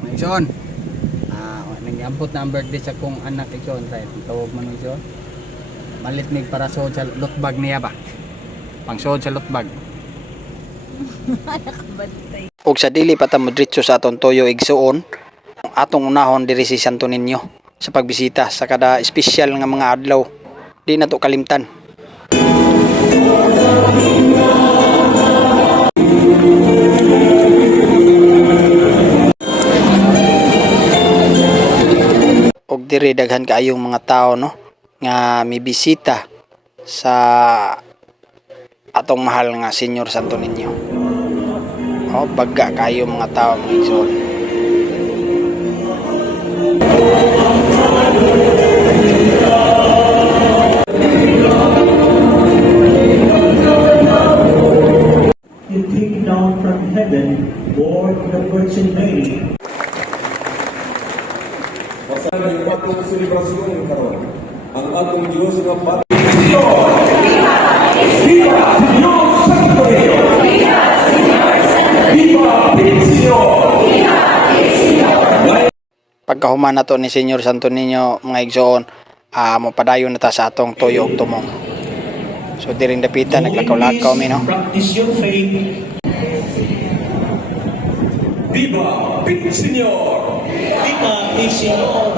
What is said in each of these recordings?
Igsoon. Nag-ambot na ang birthday sa kong anak igsoon tay. Tawag man igsoon. Malit mig para sa lutbag niya ba. Pangsod sa lutbag. Ug sa dili pa ta modritso sa aton toyo igsuon, atong unahon diri si Santo Niño sa pagbisita sa kada espesyal nga mga adlaw. Di na to kalimtan. Og diri daghan kaayong mga tao no nga mibisita sa atong mahal nga Senyor Santo Niño. O bagga kayo mga tao mga igsoon. You came down from heaven, born of the Virgin Mary. Pasal yung patong selebrasyon karon ang atong Diyos nga pati. Pagkahuman nato ni Senyor Santo Niño mga igsoon, mapadayon na ta sa atong tuyo ug tumong. So diring dapitan naglakaw-lakaw mi no. Practice your faith. Viva Pit Señor! Viva el Señor.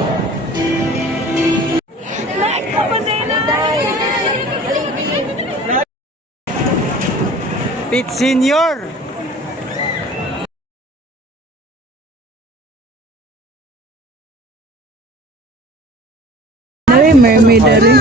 Pit Senior. Mermaid dari.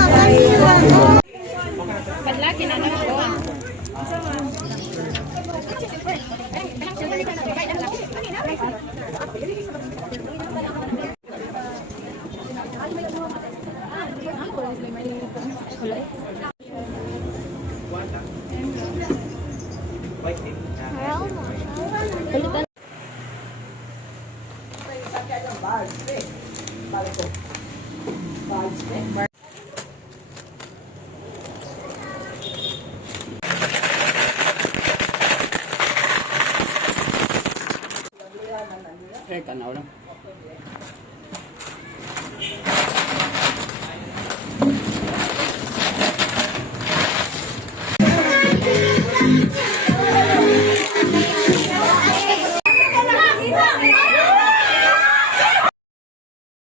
Tanaw lang.